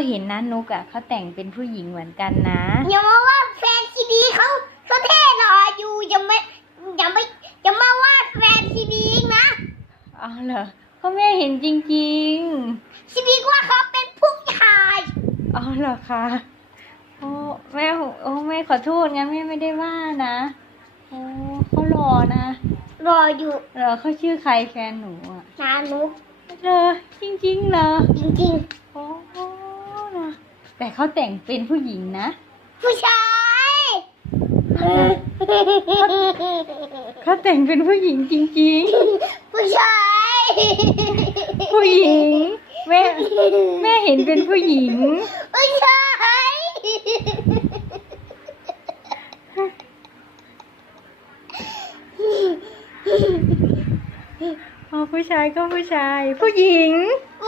ก็เห็นนะนุกอะเขาแต่งเป็นผู้หญิงเหมือนกันนะอย่ามาว่าแฟนซีดีเขาเขาเท่หน่อยอยู่อย่าไม่อย่าไม่อย่ามาว่าแฟนซีดีอีกนะอ๋อเหรอก็แม่เห็นจริงซีดีว่าเขาเป็นผู้ชายๆอ๋อเหรอคะโอ้แม่โอ้แม่ขอโทษงั้นแม่ไม่ได้ว่านะโอ้เขาหล่อนะรออยู่เหรอเขาชื่อใครแฟนหนูอะนานุกเหรอจริงๆเหรอจริงโอ้นะ แต่เขาแต่งเป็นผู้หญิงนะๆผู้ชาย เขาแต่งเป็นผู้หญิงจริงผู้ชาย ๆ ผู้หญิงแม่แม่เห็นเป็นผู้หญิง ผู้ชายอ๋อผู้ชายก็ผู้ชาย ผู้หญิง ผู้ช